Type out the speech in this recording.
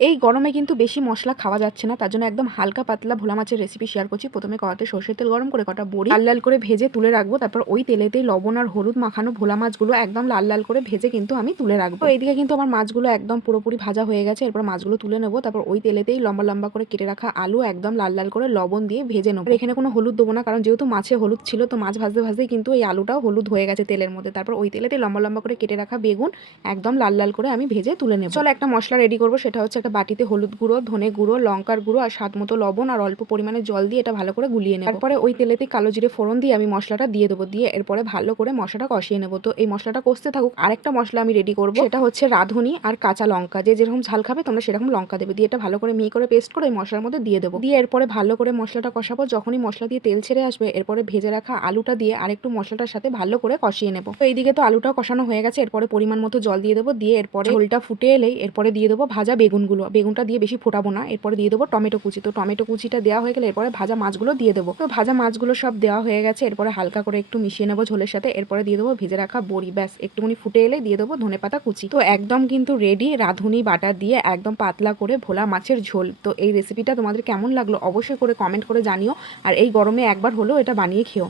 এই গরমে কিন্তু বেশি মসলা খাওয়া যাচ্ছে না, তার জন্য একদম হালকা পাতলা ভোলা মাছের রেসিপি শেয়ার করছি। প্রথমে কড়াতে সরষের তেল গরম করে কটা বড়ি লাল লাল করে ভেজে তুলে রাখবো। তারপর ওই তেলেতেই লবণ আর হলুদ মাখানো ভোলা মাছগুলো একদম লাল লাল করে ভেজে কিন্তু আমি তুলে রাখবো। তো এইদিকে কিন্তু আমার মাছগুলো একদম পুরোপুরি ভাজা হয়ে গেছে। এরপর মাছগুলো তুলে নেবো। তারপর ওই তেলেতেই লম্বা লম্বা করে কেটে রাখা আলু একদম লাল লাল করে লবণ দিয়ে ভেজে নেবো। এখানে কোনো হলুদ দেবো না, কারণ যেহেতু মাছে হলুদ ছিল, তো মাছ ভাজতে ভাজতেই কিন্তু এই আলুটাও হলুদ হয়ে গেছে তেলের মধ্যে। তারপর ওই তেলেতেই লম্বা লম্বা করে কেটে রাখা বেগুন একদম লাল লাল করে আমি ভেজে তুলে নেবো। চলো একটা মশলা রেডি করবো। সেটা হচ্ছে একটা বাটিতে হলুদ গুঁড়ো, ধনে গুঁড়ো, লঙ্কার গুঁড়ো আর স্বাদ মতো লবণ আর অল্প পরিমাণে জল দিয়ে এটা ভালো করে গুলিয়ে নেব। তারপরে ওই তেলেতে কালো জিরে ফোড়ন দিয়ে আমি মশলাটা দিয়ে দেবো। দিয়ে এরপরে ভালো করে মশলাটা কষিয়ে নেবো। তো এই মশলাটা কষতে থাকুক, আরেকটা মশলা আমি রেডি করবো। সেটা হচ্ছে রাঁধুনি আর কাঁচা লঙ্কা। যে যেরকম ঝাল খাবে তোমরা সেরকম লঙ্কা দেবে। দিয়ে এটা ভালো করে মিহি করে পেস্ট করে এই মশলার মধ্যে দিয়ে দেবো। দিয়ে এরপরে ভালো করে মশলাটা কষাবো। যখনই মশলা দিয়ে তেল ছেড়ে আসবে, এরপরে ভেজে রাখা আলুটা দিয়ে আরেকটু মশলাটার সাথে ভালো করে কষিয়ে নেবো। তো এইদিকে তো আলুটাও কষানো হয়ে গেছে। এরপরে পরিমাণ মতো জল দিয়ে দেবো। দিয়ে এরপরে ঝোলটা ফুটে এলেই এরপরে দিয়ে দেবো ভাজা বেগুনগুলো। বেগুনটা দিয়ে বেশি ফোটাবো না। এরপরে দিয়ে দেবো টমেটো কুচি। তো টমেটো কুচিটা দেওয়া হয়ে গেলে এরপরে ভাজা মাছগুলো দিয়ে দেবো। তো ভাজা মাছগুলো সব দেওয়া হয়ে গেছে। এরপরে হালকা করে একটু মিশিয়ে নেবো ঝোলের সাথে। এরপরে দিয়ে দেবো ভেজে রাখা বড়ি। ব্যাস একটুখানি ফুটে এলে দিয়ে দেবো ধনেপাতা কুচি। তো একদম কিন্তু রেডি রাঁধুনি বাটা দিয়ে একদম পাতলা করে ভোলা মাছের ঝোল। তো এই রেসিপিটা তোমাদের কেমন লাগলো অবশ্যই করে কমেন্ট করে জানিও। আর এই গরমে একবার হলেও এটা বানিয়ে খেও।